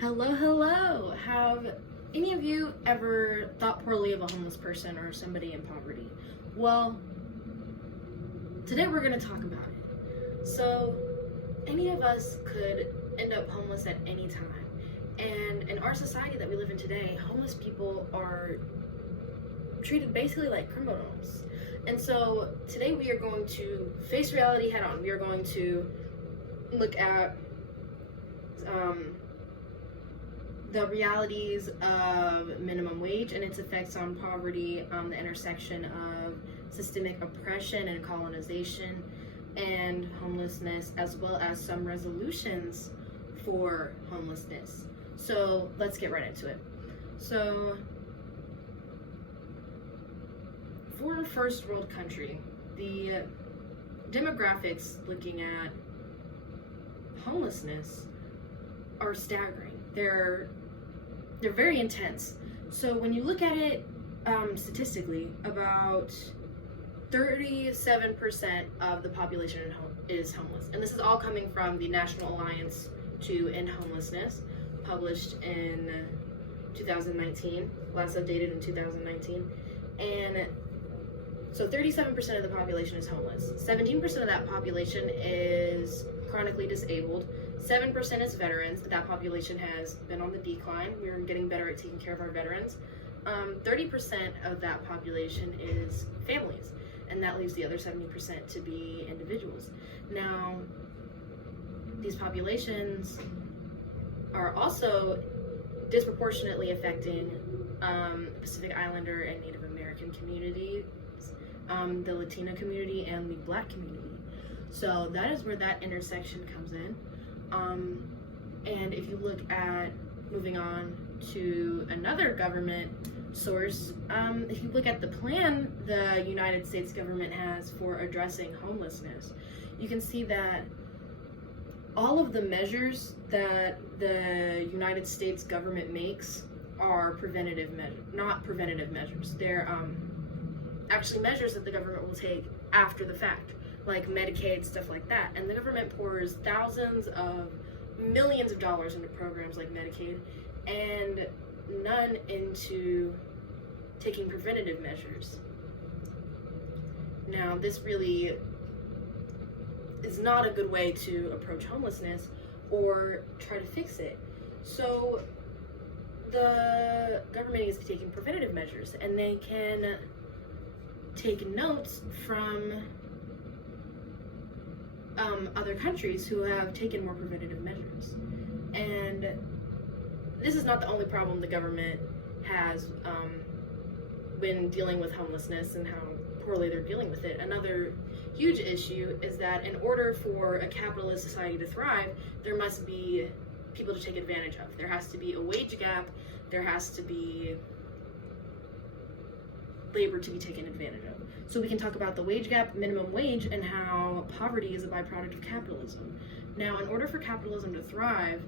Hello, hello! Have any of you ever thought poorly of a homeless person or somebody in poverty? Well, today we're going to talk about it. So, any of us could end up homeless at any time. And in our society that we live in today, homeless people are treated basically like criminals. And so, today we are going to face reality head on. We are going to look at the realities of minimum wage and its effects on poverty, the intersection of systemic oppression and colonization and homelessness, as well as some resolutions for homelessness. So let's get right into it. So for a first world country, the demographics looking at homelessness are staggering. They're very intense. So when you look at it statistically, about 37% of the population is homeless. And this is all coming from the National Alliance to End Homelessness, published in 2019, last updated in 2019. And so 37% of the population is homeless. 17% of that population is chronically disabled. 7% is veterans. That population has been on the decline. We're getting better at taking care of our veterans. 30% of that population is families, and that leaves the other 70% to be individuals. Now, these populations are also disproportionately affecting Pacific Islander and Native American communities, the Latino community, and the Black community. So that is where that intersection comes in. And if you look at, moving on to another government source, if you look at the plan the United States government has for addressing homelessness, you can see that all of the measures that the United States government makes are preventative measures, not preventative measures. They're actually measures that the government will take after the fact, like Medicaid, stuff like that. And the government pours millions of dollars into programs like Medicaid, and none into taking preventative measures. Now, this really is not a good way to approach homelessness or try to fix it. So the government is taking preventative measures, and they can take notes from other countries who have taken more preventative measures. And this is not the only problem the government has when dealing with homelessness and how poorly they're dealing with it. Another huge issue is that in order for a capitalist society to thrive, there must be people to take advantage of. There has to be a wage gap, there has to be labor to be taken advantage of. So we can talk about the wage gap, minimum wage, and how poverty is a byproduct of capitalism. Now, in order for capitalism to thrive,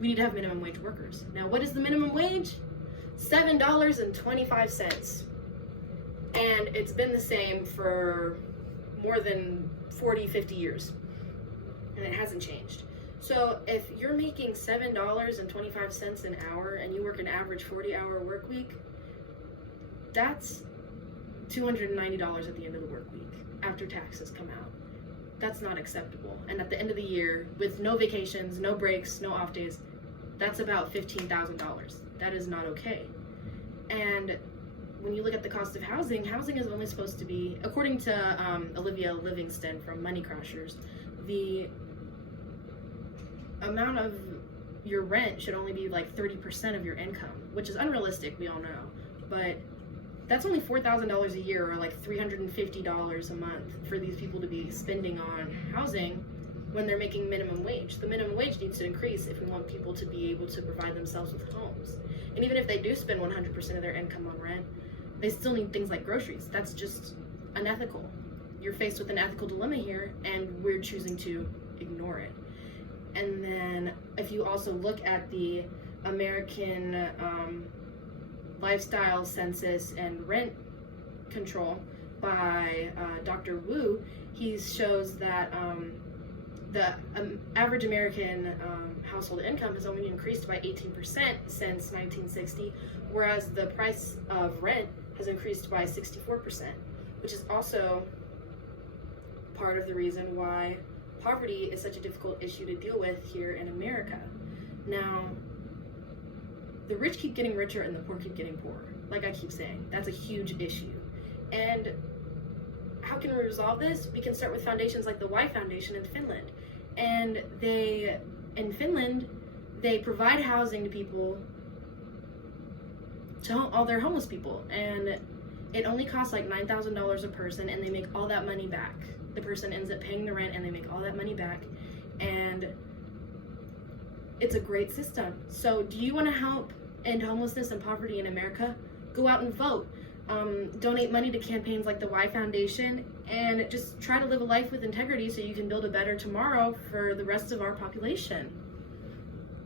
we need to have minimum wage workers. Now, what is the minimum wage? $7.25. And it's been the same for more than 40, 50 years. And it hasn't changed. So if you're making $7.25 an hour and you work an average 40-hour work week, that's $290 at the end of the work week after taxes come out. That's not acceptable. And at the end of the year, with no vacations, no breaks, no off days, that's about $15,000. That is not okay. And when you look at the cost of housing, housing is only supposed to be, according to Olivia Livingston from Money Crashers, the amount of your rent should only be like 30% of your income, which is unrealistic, we all know. But that's only $4,000 a year, or like $350 a month for these people to be spending on housing when they're making minimum wage. The minimum wage needs to increase if we want people to be able to provide themselves with homes. And even if they do spend 100% of their income on rent, they still need things like groceries. That's just unethical. You're faced with an ethical dilemma here, and we're choosing to ignore it. And then if you also look at the American lifestyle census and rent control by Dr. Wu, he shows that the average American household income has only increased by 18% since 1960, whereas the price of rent has increased by 64%, which is also part of the reason why poverty is such a difficult issue to deal with here in America. Now, the rich keep getting richer and the poor keep getting poorer. Like I keep saying, that's a huge issue. And how can we resolve this? We can start with foundations like the Y Foundation in Finland. And in Finland, they provide housing to people, to all their homeless people. And it only costs like $9,000 a person, and they make all that money back. The person ends up paying the rent and they make all that money back. And it's a great system. So do you want to help end homelessness and poverty in America? Go out and vote. Donate money to campaigns like the Y Foundation, and just try to live a life with integrity so you can build a better tomorrow for the rest of our population.